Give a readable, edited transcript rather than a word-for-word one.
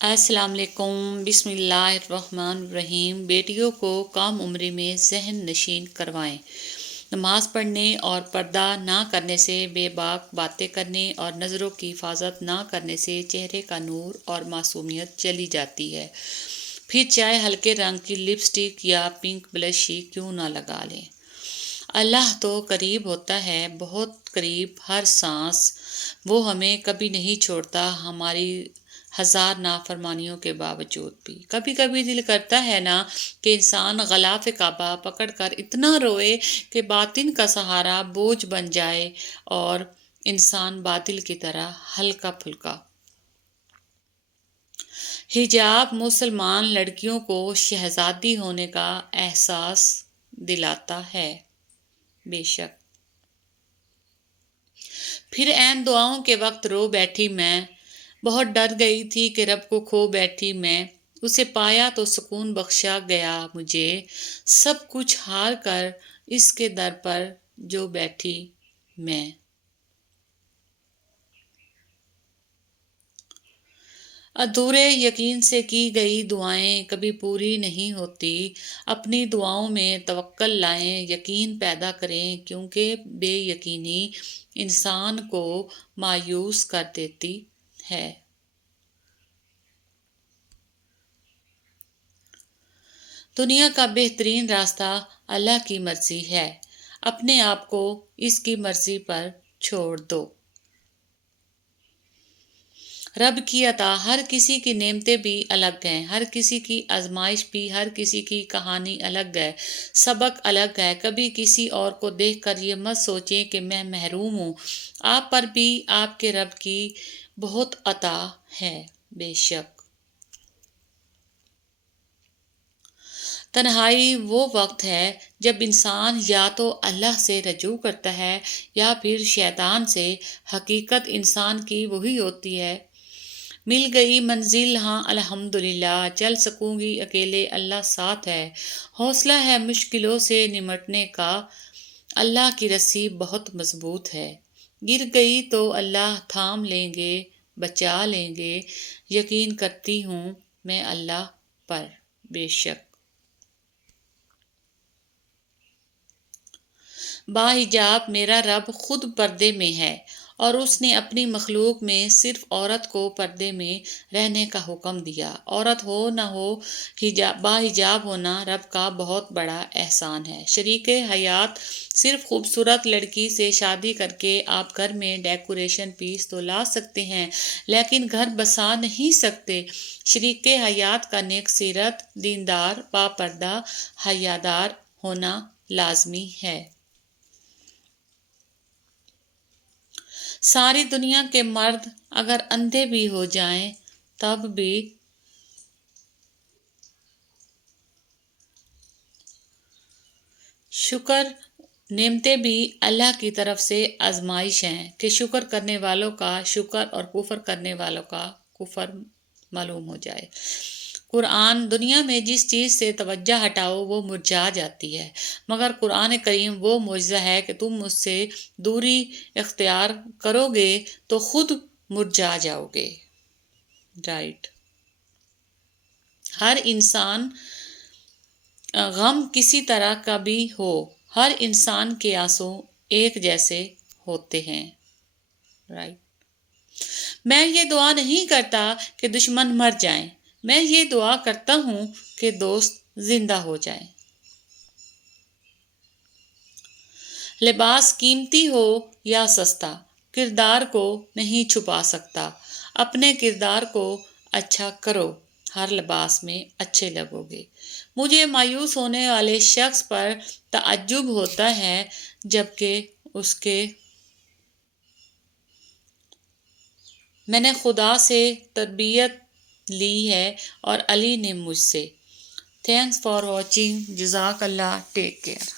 السلام علیکم، بسم اللہ الرحمن الرحیم۔ بیٹیوں کو کم عمری میں ذہن نشین کروائیں۔ نماز پڑھنے اور پردہ نہ کرنے سے، بے باک باتیں کرنے اور نظروں کی حفاظت نہ کرنے سے چہرے کا نور اور معصومیت چلی جاتی ہے۔ پھر چاہے ہلکے رنگ کی لپسٹک یا پنک بلش ہی کیوں نہ لگا لیں۔ اللہ تو قریب ہوتا ہے، بہت قریب، ہر سانس۔ وہ ہمیں کبھی نہیں چھوڑتا، ہماری ہزار نافرمانیوں کے باوجود بھی۔ کبھی کبھی دل کرتا ہے نا کہ انسان غلاف کعبہ پکڑ کر اتنا روئے کہ باطن کا سہارا بوجھ بن جائے اور انسان باطل کی طرح ہلکا پھلکا۔ حجاب مسلمان لڑکیوں کو شہزادی ہونے کا احساس دلاتا ہے، بے شک۔ پھر عین دعاؤں کے وقت رو بیٹھی میں، بہت ڈر گئی تھی کہ رب کو کھو بیٹھی میں، اسے پایا تو سکون بخشا گیا مجھے، سب کچھ ہار کر اس کے در پر جو بیٹھی میں۔ ادھورے یقین سے کی گئی دعائیں کبھی پوری نہیں ہوتی، اپنی دعاؤں میں توکل لائیں، یقین پیدا کریں، کیونکہ بے یقینی انسان کو مایوس کر دیتی ہے۔ دنیا کا بہترین راستہ اللہ کی مرضی ہے، اپنے آپ کو اس کی مرضی پر چھوڑ دو۔ رب کی عطا، ہر کسی کی نعمتیں بھی الگ ہیں، ہر کسی کی آزمائش بھی، ہر کسی کی کہانی الگ ہے، سبق الگ ہے۔ کبھی کسی اور کو دیکھ کر یہ مت سوچیں کہ میں محروم ہوں، آپ پر بھی آپ کے رب کی بہت عطا ہے، بے شک۔ تنہائی وہ وقت ہے جب انسان یا تو اللہ سے رجوع کرتا ہے یا پھر شیطان سے۔ حقیقت انسان کی وہی ہوتی ہے۔ مل گئی منزل ہاں الحمدللہ، چل سکوں گی اکیلے اللہ ساتھ ہے، حوصلہ ہے مشکلوں سے نمٹنے کا، اللہ کی رسی بہت مضبوط ہے، گر گئی تو اللہ تھام لیں گے، بچا لیں گے، یقین کرتی ہوں میں اللہ پر، بے شک۔ باحجاب میرا رب خود پردے میں ہے، اور اس نے اپنی مخلوق میں صرف عورت کو پردے میں رہنے کا حکم دیا۔ عورت ہو نہ ہو، باحجاب ہونا رب کا بہت بڑا احسان ہے۔ شریک حیات صرف خوبصورت لڑکی سے شادی کر کے آپ گھر میں ڈیکوریشن پیس تو لا سکتے ہیں، لیکن گھر بسا نہیں سکتے۔ شریک حیات کا نیک سیرت، دیندار، باپردہ، حیادار ہونا لازمی ہے۔ ساری دنیا کے مرد اگر اندھے بھی ہو جائیں تب بھی شکر، نعمتیں بھی اللہ کی طرف سے آزمائش ہیں کہ شکر کرنے والوں کا شکر اور کفر کرنے والوں کا کفر معلوم ہو جائے۔ قرآن، دنیا میں جس چیز سے توجہ ہٹاؤ وہ مرجھا جاتی ہے، مگر قرآن کریم وہ معجزہ ہے کہ تم مجھ سے دوری اختیار کرو گے تو خود مرجھا جاؤ گے۔ رائٹ۔ ہر انسان غم کسی طرح کا بھی ہو، ہر انسان کے آنسو ایک جیسے ہوتے ہیں۔ رائٹ۔ میں یہ دعا نہیں کرتا کہ دشمن مر جائیں، میں یہ دعا کرتا ہوں کہ دوست زندہ ہو جائیں۔ لباس قیمتی ہو یا سستا، کردار کو نہیں چھپا سکتا۔ اپنے کردار کو اچھا کرو، ہر لباس میں اچھے لگو گے۔ مجھے مایوس ہونے والے شخص پر تعجب ہوتا ہے جبکہ اس کے میں نے خدا سے تربیت لی ہے اور علی نے مجھ سے۔ تھینکس فار واچنگ، جزاک اللہ، ٹیک کیئر۔